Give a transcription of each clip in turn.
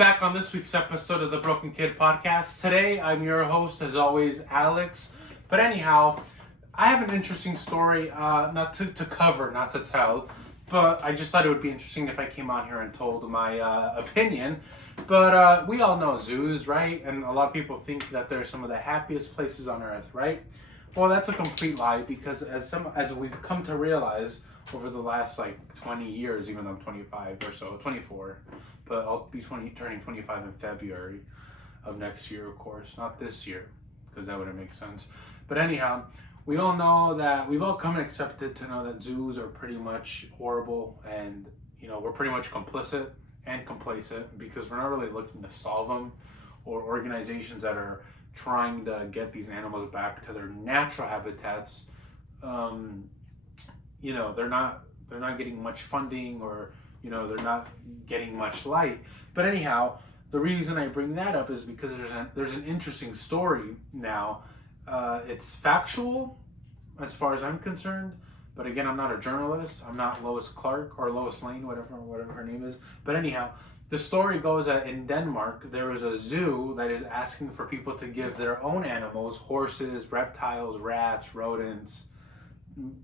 back on this week's episode of the Broken Kid Podcast. Today, I'm your host, as always, Alex. But anyhow, I have an interesting story, not to cover, not to tell, but I just thought it would be interesting if I came on here and told my opinion. But we all know zoos, right? And a lot of people think that they're some of the happiest places on earth, right? Well, that's a complete lie, because as we've come to realize over the last 20 years, even though I'm 25 or so, 24, but I'll be turning 25 in February of next year, of course, not this year, because that wouldn't make sense. But anyhow, we all know that we've all come and accepted to know that zoos are pretty much horrible, and we're pretty much complicit and complacent because we're not really looking to solve them, or organizations that are trying to get these animals back to their natural habitats. They're not getting much funding, or they're not getting much light. But anyhow, the reason I bring that up is because there's an interesting story now. It's factual as far as I'm concerned, but again, I'm not a journalist. I'm not Lois Clark or Lois Lane, whatever her name is. But anyhow, the story goes that in Denmark, there is a zoo that is asking for people to give their own animals, horses, reptiles, rats, rodents,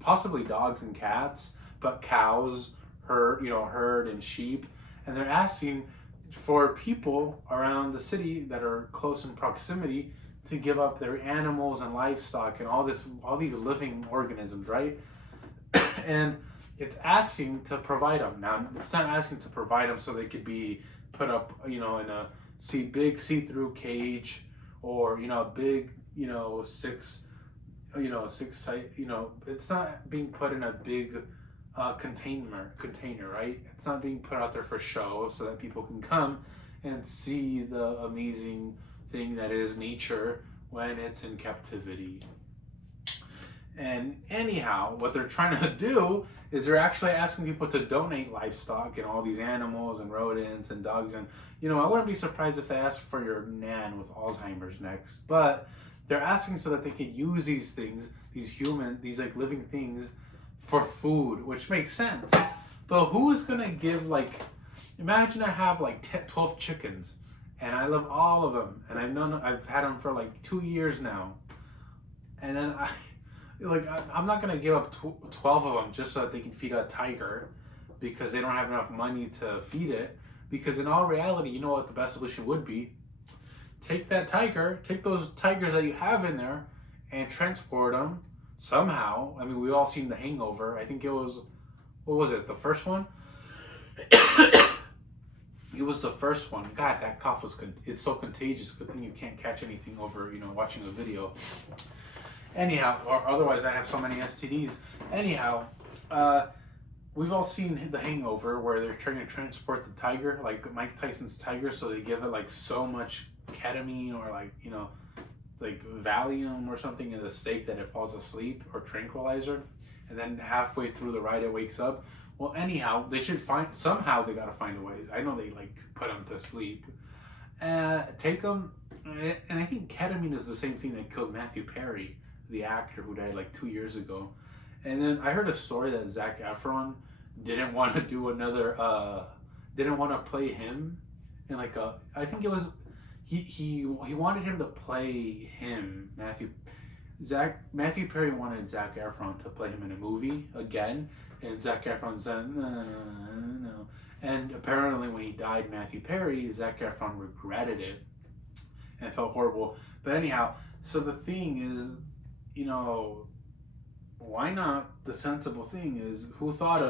possibly dogs and cats, but cows, herd and sheep. And they're asking for people around the city that are close in proximity to give up their animals and livestock and all these living organisms, right? And it's asking to provide them. Now, it's not asking to provide them so they could be put up, in a big see-through cage, or big, six site. It's not being put in a big container, right? It's not being put out there for show so that people can come and see the amazing thing that is nature when it's in captivity. And anyhow, what they're trying to do is they're actually asking people to donate livestock and all these animals and rodents and dogs. And, I wouldn't be surprised if they asked for your nan with Alzheimer's next. But they're asking so that they could use these things, these living things, for food, which makes sense. But who is going to give, imagine I have 12 chickens, and I love all of them, and I've had them for 2 years now. And then I'm not gonna give up 12 of them just so that they can feed a tiger, because they don't have enough money to feed it. Because in all reality, you know what the best solution would be? Take those tigers that you have in there and transport them somehow. I mean, we all seen The Hangover. I think it was, what was it, the first one? It was the first one. God, that cough it's so contagious. Good thing you can't catch anything over, watching a video. Anyhow, or otherwise I have so many STDs. Anyhow, we've all seen The Hangover, where they're trying to transport the tiger, like Mike Tyson's tiger, so they give it so much ketamine or Valium or something in the steak that it falls asleep, or tranquilizer, and then halfway through the ride it wakes up. Well, anyhow, they gotta find a way. I know they put them to sleep. Take them, and I think ketamine is the same thing that killed Matthew Perry, the actor who died 2 years ago. And then I heard a story that Zac Efron didn't want to do didn't want to play him in I think it was, he wanted him to play him, Matthew Perry wanted Zac Efron to play him in a movie again, and Zac Efron said, no. And apparently when he died, Matthew Perry, Zac Efron regretted it and felt horrible. But anyhow, so the thing is, why not? The sensible thing is, who thought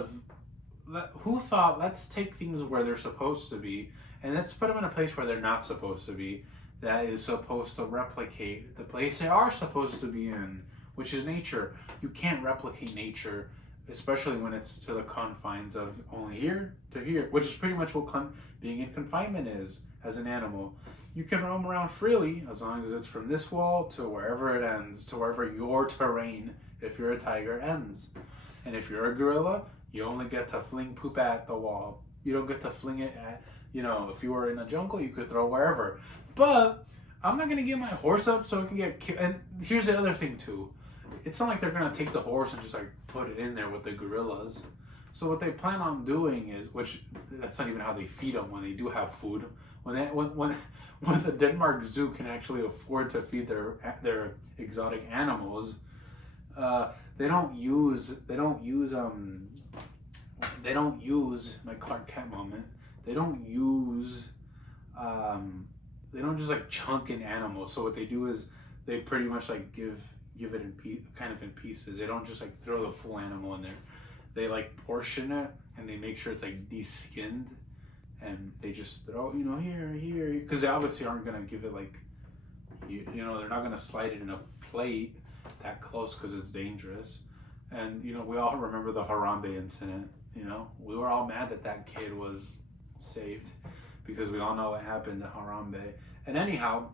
let's take things where they're supposed to be, and let's put them in a place where they're not supposed to be, that is supposed to replicate the place they are supposed to be in, which is nature. You can't replicate nature, especially when it's to the confines of only here to here, which is pretty much what being in confinement is as an animal. You can roam around freely as long as it's from this wall to wherever it ends, to wherever your terrain, if you're a tiger, ends. And if you're a gorilla, you only get to fling poop at the wall. You don't get to fling it at, if you were in a jungle, you could throw wherever. But I'm not going to get my horse up so it can get killed. And here's the other thing too. It's not like they're going to take the horse and just put it in there with the gorillas. So what they plan on doing is, which that's not even how they feed them when they do have food. When the Denmark Zoo can actually afford to feed their exotic animals, they don't use my Clark Kent moment. They don't use they don't just like chunk in animals. So what they do is they pretty much like give it kind of in pieces. They don't just like throw the full animal in there. They like portion it and they make sure it's like de-skinned, and they just throw, you know, here, because they obviously aren't gonna give it like, you know, they're not gonna slide it in a plate that close because it's dangerous. And you know, we all remember the Harambe incident. You know, we were all mad that that kid was saved because we all know what happened to Harambe. And anyhow,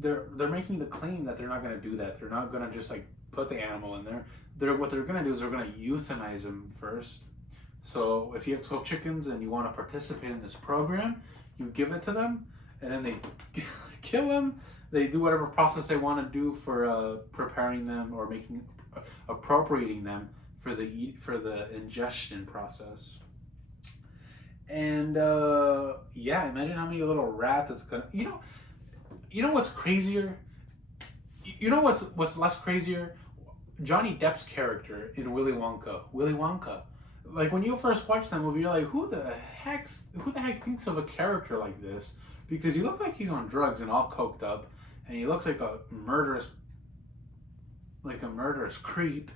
they're making the claim that they're not gonna do that. They're not gonna just like put the animal in there. What they're gonna do is they're gonna euthanize them first. So if you have 12 chickens and you want to participate in this program, you give it to them, and then they kill them. They do whatever process they want to do for preparing them or appropriating them for the ingestion process. And yeah, imagine how many little rats it's gonna. You know what's crazier? You know what's less crazier? Johnny Depp's character in Willy Wonka. Willy Wonka. Like when you first watch that movie, you're like, who the heck thinks of a character like this? Because you look like he's on drugs and all coked up, and he looks like a murderous creep.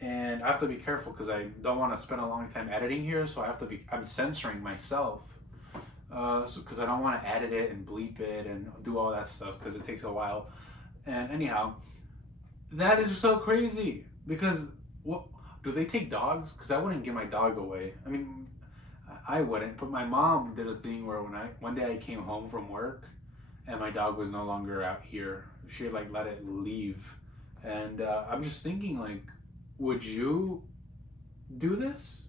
And I have to be careful because I don't want to spend a long time editing here, so I'm censoring myself, because I don't want to edit it and bleep it and do all that stuff because it takes a while. And anyhow, that is so crazy because what? Do they take dogs? Because I wouldn't give my dog away. I mean, I wouldn't. But my mom did a thing where one day I came home from work, and my dog was no longer out here. She had like let it leave, and I'm just thinking like, would you do this?